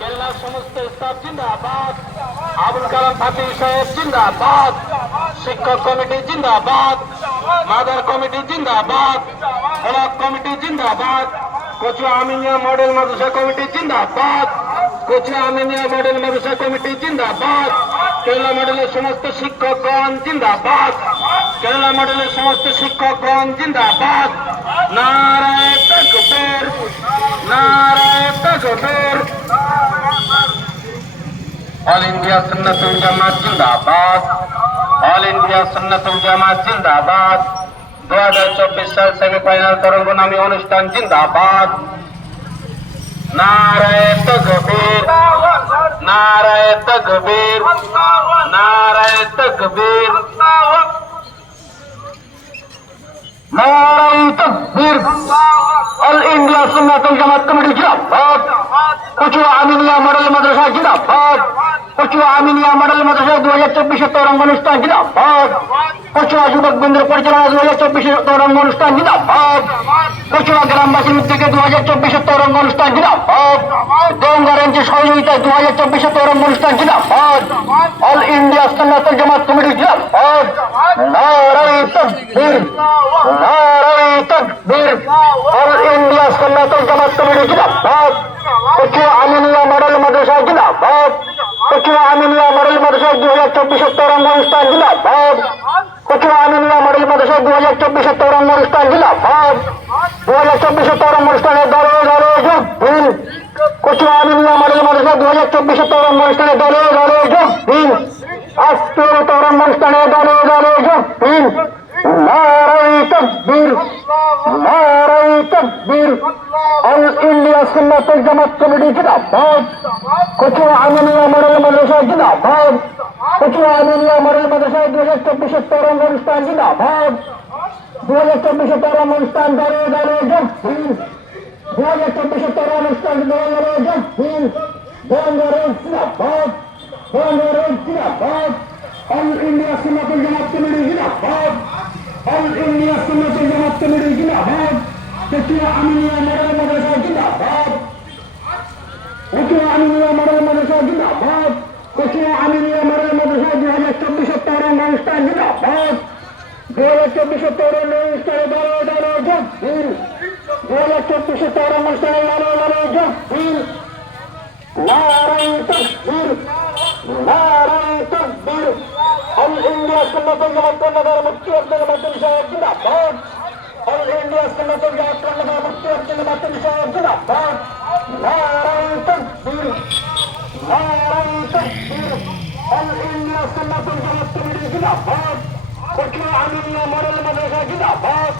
কেল্লার সমস্ত স্টাফ জিন্দাবাদ, আবুল কালাম ফাতিল সাহেব জিন্দাবাদ, শিক্ষক কমিটি জিন্দাবাদ, মাদার কমিটি জিন্দাবাদ, ব্লক কমিটি জিন্দাবাদ, কচুয়া আমিনিয়া মডেল মাদ্রাসা কমিটি জিন্দাবাদ, কচুয়া আমিনিয়া মডেল মাদ্রাসা কমিটি জিন্দাবাদ, কেরালা মডেলের সমস্ত শিক্ষকগণ জিন্দাবাদ, কেরালা মডেলের সমস্ত শিক্ষকগণ জিন্দাবাদ। নারায়ে তাকবীর, নারায়ে তাকবীর। অল ইন্ডিয়া সুন্নাতুল জামাত জিন্দাবাদ, অল ইন্ডিয়া সুন্নাতুল জামাত জিন্দাবাদ। 2024 সাল সেমিফাইনাল তরঙ্গ নামী অনুষ্ঠান জিন্দাবাদ। নারায়ে তাকবীর, নারায়ে তাকবীর, নারায়ে তাকবীর, নারায়ে তাকবীর। অল ইন্ডিয়া সুন্নাতুল জামাত কমিটি জিন্দাবাদ, কচুয়া আমিনিয়া মডেল মাদ্রাসা জিন্দাবাদ, কচুয়া আমিনিয়া মডেল মাদ্রাসা 2024 তরঙ্গ অনুষ্ঠান জিন্দাবাদ, কচুয়া যুবক বৃন্দের পরিচালনা 2024 তরঙ্গ অনুষ্ঠান জিন্দাবাদ, কচুয়া গ্রামবাসীর উদ্যোগে 2024 তরঙ্গ অনুষ্ঠান জিন্দাবাদ, গঙ্গা রেঞ্জের সহযোগিতায় 2024 তরঙ্গ অনুষ্ঠান জিন্দাবাদ, অল ইন্ডিয়া সুন্নাতুল জামাত কমিটি জিন্দাবাদ। নারায়ে তাকবীর, নারায়ে তাকবীর। অল ইন্ডিয়া সুন্নাতুল জামাত কমিটি জিন্দাবাদ, কচুয়া আমিনিয়া মডেল মাদ্রাসা জিন্দাবাদ, কচুয়া আমিনিয়া মডেল মাদ্রাসা 2024 তরঙ্গ অনুষ্ঠান জিন্দাবাদ, কচুয়া আমিনিয়া মডেল মাদ্রাসা 2024 তরঙ্গ অনুষ্ঠান জিন্দাবাদ। 2024 তরঙ্গ অনুষ্ঠানে দলে দলে যোগ দিন, কচুয়া আমিনিয়া মডেল মাদ্রাসা 2024 তরঙ্গ অনুষ্ঠানে দলে দলে যোগ দিন, আজকের তরঙ্গ অনুষ্ঠানে দলে দলে যোগ দিন। নারায়ে তাকবীর, নারায়ে তাকবীর। অল ইন্ডিয়া সুন্নাতুল জামাত কমিটি জিন্দাবাদ, কচুয়া আমিনিয়া মডেল মাদ্রাসা জিন্দাবাদ, কচুয়া আমিনিয়া মডেল মাদ্রাসা 2024 তরঙ্গ অনুষ্ঠান জিন্দাবাদ। 2024 তরঙ্গ অনুষ্ঠান দলে দলে যোগ দিন, 2024 তরঙ্গ অনুষ্ঠান দলে দলে যোগ দিন। গঙ্গা রেঞ্জ জিন্দাবাদ, গঙ্গা রেঞ্জ জিন্দাবাদ। অল ইন্ডিয়া সুন্নাতুল জামাত কমিটি জিন্দাবাদ, অল ইন্ডিয়া সুন্নাতুল জামাত কমিটি জিন্দাবাদ। কচুয়া আমিনিয়া মডেল মাদ্রাসা জিন্দাবাদ, কচুয়া আমিনিয়া মডেল মাদ্রাসা জিন্দাবাদ, কচুয়া আমিনিয়া মডেল মাদ্রাসা 2024 তরঙ্গ অনুষ্ঠান জিন্দাবাদ। 2024 তরঙ্গ অনুষ্ঠানে দলে দলে যোগ দিন, 2024 তরঙ্গ অনুষ্ঠানে দলে দলে যোগ দিন। নারায়ে তাকবীর, নারায়ে তাকবীর। অল ইন্ডিয়া সুন্নাতুল জামাত কর্ণধার মুফতি আব্দুল মাতিন সাহেব জিন্দাবাদ, অল ইন্ডিয়া সুন্নাতুল জামাত কর্ণধার মুফতি আব্দুল মাতিন সাহেব জিন্দাবাদ। নারায়ে তাকবীর, নারায়ে তাকবীর। অল ইন্ডিয়া সুন্নাতুল জামাত কমিটি জিন্দাবাদ, কচুয়া আমিনিয়া মডেল মাদ্রাসা জিন্দাবাদ,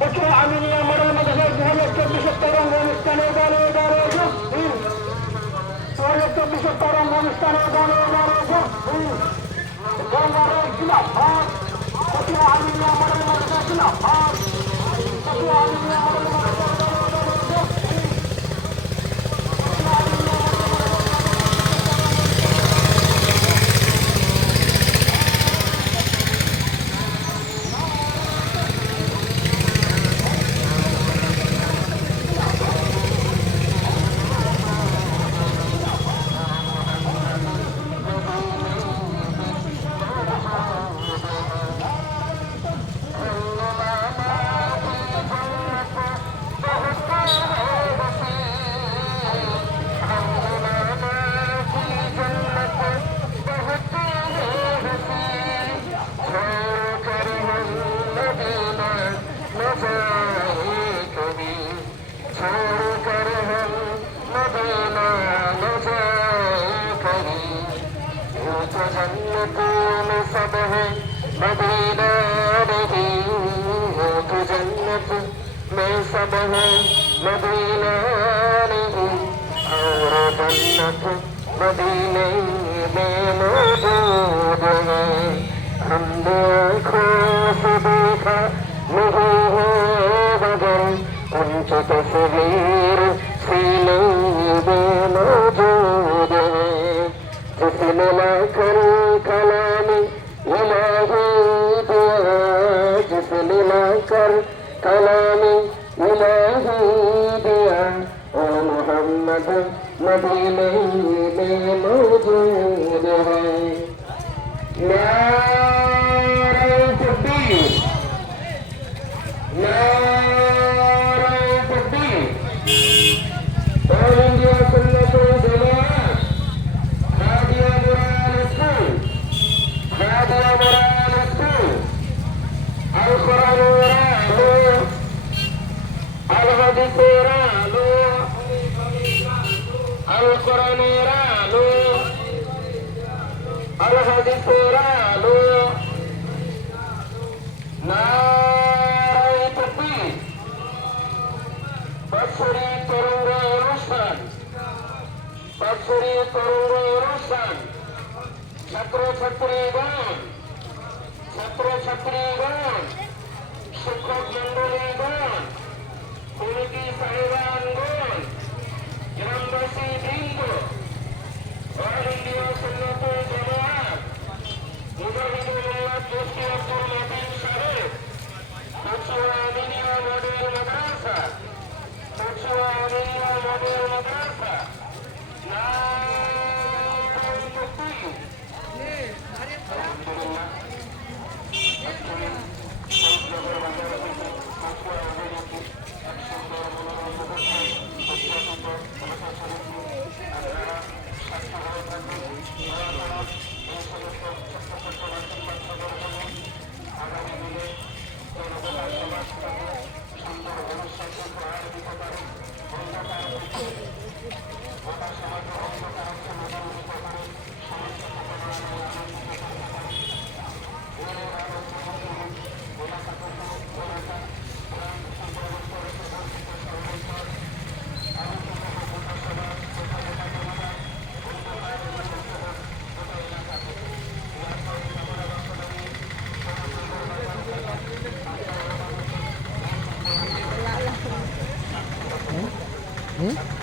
কচুয়া আমিনিয়া মডেল মাদ্রাসা 2024 তরঙ্গ অনুষ্ঠানে দলে দলে যোগ দিন, 2024 তরঙ্গ অনুষ্ঠানে দলে দলে যোগ দিন। গঙ্গা রেঞ্জ জিন্দাবাদ, কচুয়া আমিনিয়া মডেল মাদ্রাসা জিন্দাবাদ, কচুয়া আমিনিয়া মডেল মাদ্রাসা দলে দলে যোগ দিন। मदीना नहीं हो तो जन्नत में सब है मदीना नहीं और जन्नत मदीने में मौजूद है। हमने आँखों से देखा नहीं है मगर उनकी तस्वीर सीने में मौजूद है। जिसने लाकर कलामी इलाही दिया, जिसने लाकर कलामी इलाही दिया, ओ मोहम्मद मदीने में मौजूद है। नारे तकबीर, नारे तकबीर। All India Sunnatul Jamaat Hadia moral school, Hadia moral school, अल कुरान वालो, अल हदीस वालो, अल कुरान वालो, अल हदीस वालो। नारे तकबीर। বাৎসরিক তরঙ্গ অনুষ্ঠান, বাৎসরিক তরঙ্গ অনুষ্ঠান। ছাত্রছাত্রীগণ, ছাত্রছাত্রীগণ, শিক্ষক মন্ডলীগণ, কমিটি সাহেবানগণ, গ্রামবাসী বৃন্দ, অল ইন্ডিয়া সুন্নাতুল জামাআত মুজাহিদুল উম্মাহ মুফতি আব্দুল মতিন সাহেব, কচুয়া আমিনিয়া মডেল মাদ্রাসা, কচুয়া আমিনিয়া মডেল মাদ্রাসা। নারে তাকবীর। আলহামদুলিল্লাহ। সরকারের বাজারে থেকে কচুয়া উপযোগী এক সুন্দর মনোরম মুহূর্তে উদ্যাপিত এলাকা শরীফে আপনারা সাক্ষী হয়ে থাকবেন। দয়া করে এই সমস্ত ছোট্ট ছোট্ট বাচ্চাদের জন্য আগামী দিনে জনগণের সমাজটাকে সুন্দর ভবিষ্যৎ উপহার দিতে পারে। অন্ধকার থেকে গোটা সমাজের অন্ধকার সমাধান দিতে পারে। সমস্ত ঘটনায় আনন্দিত করতে পারে। এর আলো সমাজের এলাকা থেকে এলাকা গ্রাম সম্পর্ক রেখে বঞ্চিত সর্বস্তর আলোচনা গোটা সমাজ গোটা গোটা জনতা অন্ধকার এলাকা সহ গোটা এলাকা থেকে এলাকায় আমরা বাসনা নিয়ে সমগ্র বাজার থেকে আমরা